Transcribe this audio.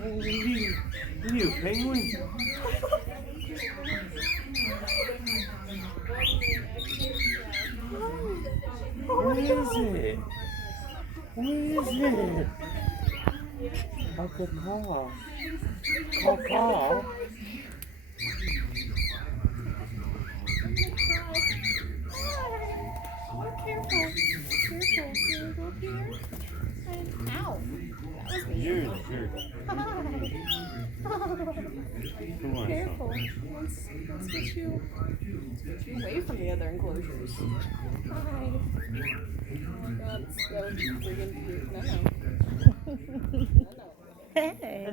Oh, you penguin. Where is it? Where is it? Oh, good call. Call. Oh, careful. Careful. You go here. And ow. That was me. You're a jerk. Come on, Careful. Let's get you away from the other enclosures. Hi. That was friggin' cute. No. No. Hey.